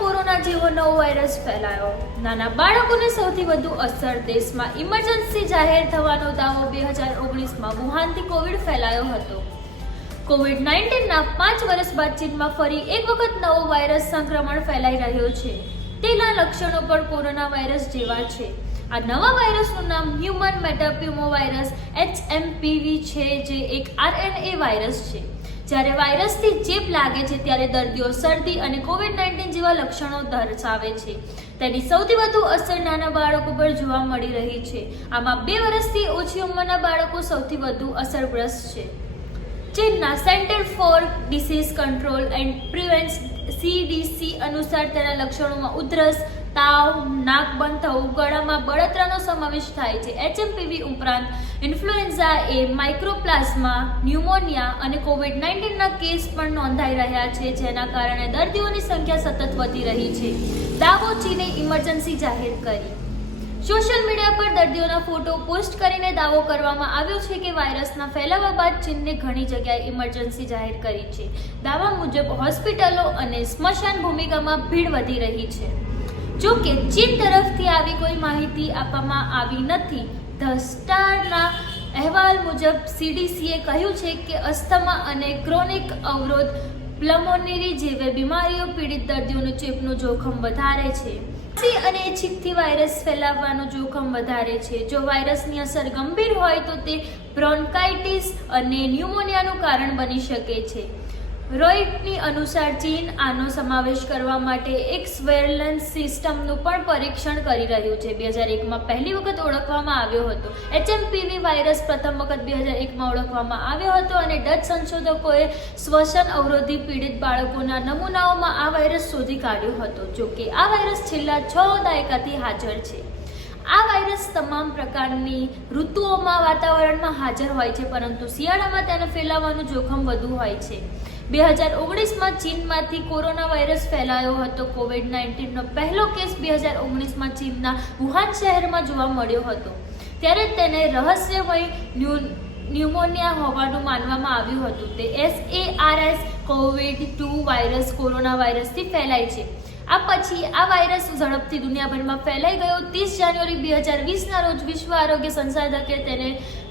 Corona જેવો નવો virus ફેલાયો. નાના બાળકોને સૌથી વધુ અસર દેશમાં ઇમરજન્સી જાહેર થવાનો દાવો બે હજાર ઓગણીસમાં વુહાનથી કોવિડ ફેલાયો હતો. કોવિડ નાઇન્ટીનના પાંચ વર્ષ બાદ ચીનમાં ફરી એક વખત નવો વાયરસ સંક્રમણ ફેલાઈ રહ્યો છે. તેના લક્ષણો પણ કોરોના વાયરસ જેવા છે. આ નવા વાયરસનું નામ હ્યુમન મેટાપ્યુમો વાયરસ એચએમપીવી છે, જે એક આરએનએ વાયરસ છે. જ્યારે વાયરસથી ચેપ લાગે છે ત્યારે દર્દીઓ શરદી અને કોવિડ નાઇન્ટીન જેવા લક્ષણો દર્શાવે છે. તેની સૌથી વધુ અસર નાના બાળકો પર જોવા મળી રહી છે. આમાં બે વર્ષથી ઓછી ઉંમરના બાળકો સૌથી વધુ અસરગ્રસ્ત છે. ચીનના centre for disease control and prevention CDC અનુસાર તેના લક્ષણોમાં ઉધરસ, તાવ, નાક બંધ થવું, ગળામાં બળતરાનો સમાવેશ થાય છે. એચએમપીવી ઉપરાંત ઇન્ફ્લુએન્ઝા એ માઇક્રોપ્લાઝમા, ન્યુમોનિયા અને કોવિડ નાઇન્ટીનના કેસ પણ નોંધાઈ રહ્યા છે, જેના કારણે દર્દીઓની સંખ્યા સતત વધી રહી છે. દાવો ચીને ઇમરજન્સી જાહેર કરી. સોશિયલ મીડિયા પર દર્દીઓના ફોટો પોસ્ટ કરીને દાવો કરવામાં આવ્યો છે કે વાયરસના ફેલાવા બાદ ચીનને ઘણી જગ્યાએ ઇમરજન્સી જાહેર કરી છે. દાવા મુજબ હોસ્પિટલો અને સ્મશાન ભૂમિકામાં ભીડ વધી રહી છે. જો કે ચીન તરફથી આવી કોઈ માહિતી આપવામાં આવી નથી. ધ સ્ટારના અહેવાલ મુજબ સીડીસીએ કહ્યું છે કે અસ્થમા અને ક્રોનિક અવરોધ પ્લમોનરી જેવી બીમારીઓ પીડિત દર્દીઓનું ચેપનું જોખમ વધારે છે. અને છીંકથી વાયરસ ફેલાવવાનું જોખમ વધારે છે. જો વાયરસની અસર ગંભીર હોય તો તે બ્રોન્કાઇટિસ અને ન્યુમોનિયાનું કારણ બની શકે છે. રોઇટની અનુસાર ચીન આનો સમાવેશ કરવા માટે એક સ્વેરલન્સ સિસ્ટમનું પણ પરીક્ષણ કરી રહ્યું છે. બે હજાર એકમાં પહેલી વખત ઓળખવામાં આવ્યો હતો. એચએમપીવી વાયરસ પ્રથમ વખત બે હજાર એકમાં ઓળખવામાં આવ્યો હતો અને ડચ સંશોધકોએ શ્વસન અવરોધી પીડિત બાળકોના નમૂનાઓમાં આ વાયરસ શોધી કાઢ્યો હતો. જો કે આ વાયરસ છેલ્લા છ દાયકાથી હાજર છે. આ વાયરસ તમામ પ્રકારની ઋતુઓમાં વાતાવરણમાં હાજર હોય છે, પરંતુ શિયાળામાં તેને ફેલાવાનું જોખમ વધુ હોય છે. બે હજાર ઓગણીસમાં ચીનમાંથી કોરોના વાયરસ ફેલાયો હતો. કોવિડ નાઇન્ટીનનો પહેલો કેસ બે હજાર ઓગણીસમાં ચીનના વુહાન શહેરમાં જોવા મળ્યો હતો. ત્યારે તેને રહસ્યમય ન્યૂ, ન્યુમોનિયા હોવાનું માનવામાં આવ્યું હતું. તે S A R S covid two virus corona વાયરસથી ફેલાય છે. આ પછી આ વાયરસ ઝડપથી દુનિયાભરમાં ફેલાઈ ગયો. ત્રીસ જાન્યુઆરી બે હજાર વીસના રોજ વિશ્વ આરોગ્ય સંસાધકે તેને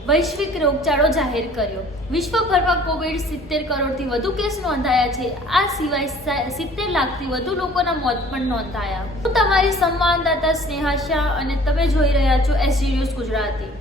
વૈશ્વિક રોગચાળો જાહેર કર્યો. વિશ્વભરમાં કોવિડ સિત્તેર કરોડથી વધુ કેસ નોંધાયા છે. આ સિવાય સિત્તેર લાખથી વધુ લોકોના મોત પણ નોંધાયા. હું તમારી સંવાદદાતા સ્નેહા શાહ અને તમે જોઈ રહ્યા છો એસજી ન્યૂઝ ગુજરાતી.